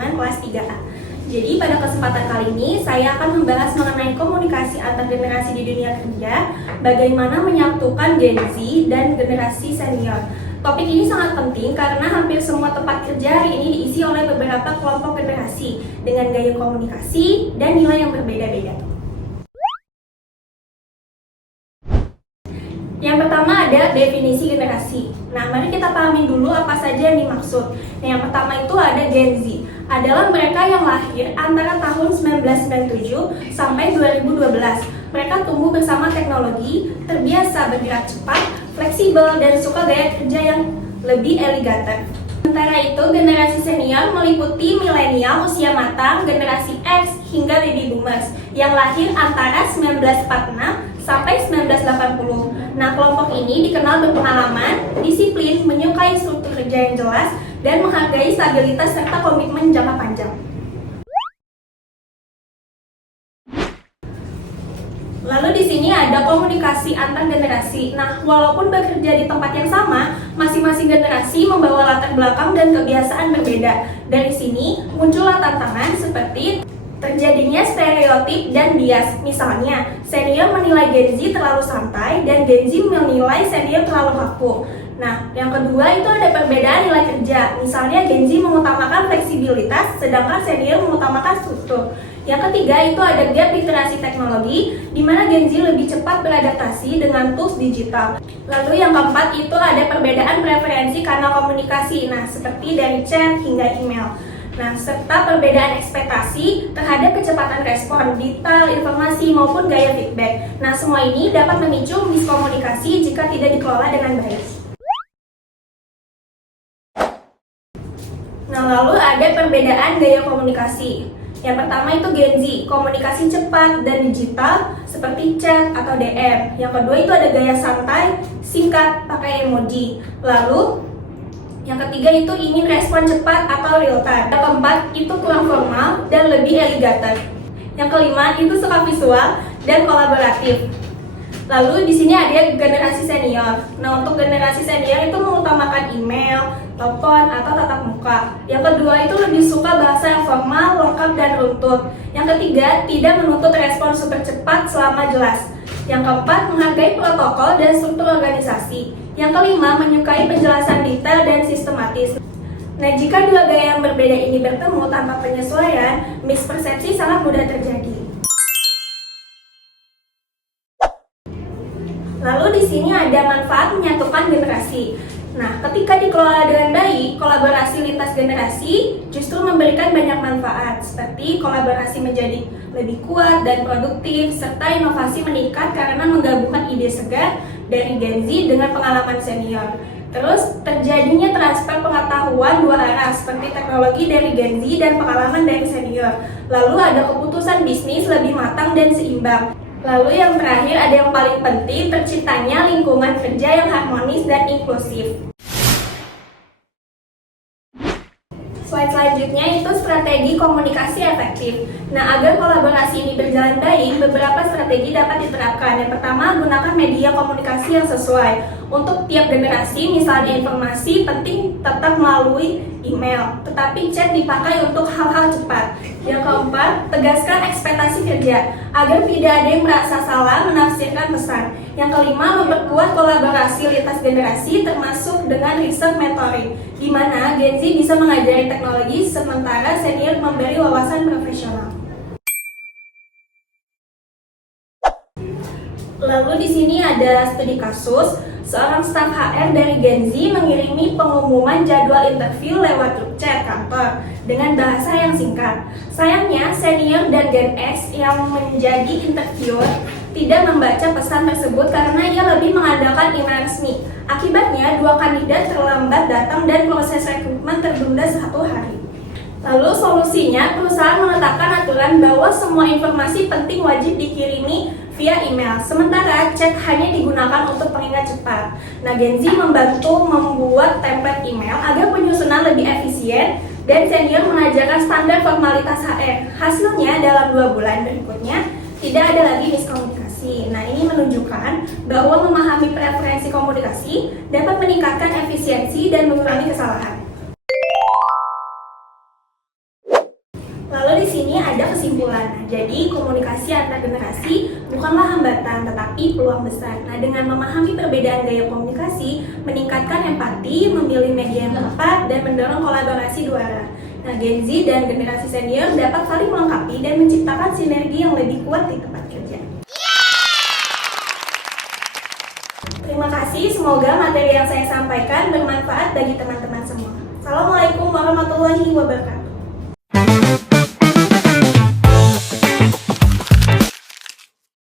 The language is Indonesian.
manajemen kelas 3A. Jadi pada kesempatan kali ini saya akan membahas mengenai komunikasi antar generasi di dunia kerja, bagaimana menyatukan Gen Z dan generasi senior. Topik ini sangat penting karena hampir semua tempat kerja hari ini diisi oleh beberapa kelompok generasi dengan gaya komunikasi dan nilai yang berbeda-beda. Yang pertama ada definisi generasi. Nah, mari kita pahami dulu apa saja yang dimaksud. Nah, yang pertama itu ada Gen Z. Adalah mereka yang lahir antara tahun 1997 sampai 2012. Mereka tumbuh bersama teknologi, terbiasa bergerak cepat, fleksibel, dan suka gaya kerja yang lebih elegan. Sementara itu, generasi senior meliputi milenial usia matang, generasi X, hingga baby boomers yang lahir antara 1946 sampai 1980. Nah, kelompok ini dikenal berpengalaman, disiplin, menyukai struktur kerja yang jelas, dan menghargai stabilitas serta komitmen jangka panjang. Lalu di sini ada komunikasi antar generasi. Nah, walaupun bekerja di tempat yang sama, masing-masing generasi membawa latar belakang dan kebiasaan berbeda. Dari sini muncullah tantangan seperti terjadinya stereotip dan bias. Misalnya, senior menilai Gen Z terlalu santai dan Gen Z menilai senior terlalu kaku. Nah, yang kedua itu ada perbedaan nilai kerja. Misalnya Gen Z mengutamakan fleksibilitas, sedangkan senior mengutamakan struktur. Yang ketiga itu ada gap literasi teknologi, di mana Gen Z lebih cepat beradaptasi dengan tools digital. Lalu yang keempat itu ada perbedaan preferensi kanal komunikasi, nah seperti dari chat hingga email. Nah, serta perbedaan ekspektasi terhadap kecepatan respon, detail informasi maupun gaya feedback. Nah, semua ini dapat memicu miskomunikasi jika tidak dikelola dengan baik. Nah, lalu ada perbedaan gaya komunikasi. Yang pertama itu Gen Z, komunikasi cepat dan digital seperti chat atau DM. Yang kedua itu ada gaya santai, singkat, pakai emoji. Lalu yang ketiga itu ingin respon cepat atau real time. Yang keempat itu kurang formal dan lebih elegan. Yang kelima itu suka visual dan kolaboratif. Lalu di sini ada generasi senior. Nah, untuk generasi senior itu mengutamakan email, telepon, atau tatap muka. Yang kedua itu lebih suka bahasa yang formal, lengkap, dan runtut. Yang ketiga, tidak menuntut respon super cepat selama jelas. Yang keempat, menghargai protokol dan struktur organisasi. Yang kelima, menyukai penjelasan detail dan sistematis. Nah, jika dua gaya yang berbeda ini bertemu tanpa penyesuaian, mispersepsi sangat mudah terjadi. Lalu di sini ada manfaat menyatukan generasi. Nah, ketika dikelola dengan baik, kolaborasi lintas generasi justru memberikan banyak manfaat, seperti kolaborasi menjadi lebih kuat dan produktif, serta inovasi meningkat karena menggabungkan ide segar dari Gen Z dengan pengalaman senior. Terus, terjadinya transfer pengetahuan dua arah, seperti teknologi dari Gen Z dan pengalaman dari senior. Lalu ada keputusan bisnis lebih matang dan seimbang. Lalu yang terakhir ada yang paling penting, terciptanya lingkungan kerja yang harmonis dan inklusif. Slide selanjutnya itu strategi komunikasi efektif. Nah, agar kolaborasi ini berjalan baik, beberapa strategi dapat diterapkan. Yang pertama, gunakan media komunikasi yang sesuai. Untuk tiap generasi, misalnya informasi penting tetap melalui email, tetapi chat dipakai untuk hal-hal cepat. Yang keempat, tegaskan ekspektasi kerja, agar tidak ada yang merasa salah menafsirkan pesan. Yang kelima, memperkuat kolaborasi lintas generasi termasuk dengan research mentoring, di mana Gen Z bisa mengajari teknologi sementara senior memberi wawasan profesional. Lalu di sini ada studi kasus, seorang staf HR dari Gen Z mengirimi pengumuman jadwal interview lewat grup chat kantor dengan bahasa yang singkat. Sayangnya, senior dan Gen X yang menjadi interviewer tidak membaca pesan tersebut karena ia lebih mengandalkan email resmi. Akibatnya, dua kandidat terlambat datang dan proses rekrutmen tertunda 1 hari. Lalu solusinya, perusahaan menetapkan aturan bahwa semua informasi penting wajib dikirimi via email, sementara chat hanya digunakan untuk pengingat cepat. Nah, Gen Z membantu membuat template email agar penyusunan lebih efisien dan senior mengajarkan standar formalitas HR. Hasilnya, dalam 2 bulan berikutnya, tidak ada lagi miskomunikasi. Nah, ini menunjukkan bahwa memahami preferensi komunikasi dapat meningkatkan efisiensi dan mengurangi kesalahan. kesimpulan. Nah, jadi komunikasi antar generasi bukanlah hambatan, tetapi peluang besar. Nah, dengan memahami perbedaan gaya komunikasi, meningkatkan empati, memilih media yang tepat, dan mendorong kolaborasi dua arah. Nah, Gen Z dan generasi senior dapat saling melengkapi dan menciptakan sinergi yang lebih kuat di tempat kerja. Terima kasih, semoga materi yang saya sampaikan bermanfaat bagi teman-teman semua. Assalamualaikum warahmatullahi wabarakatuh.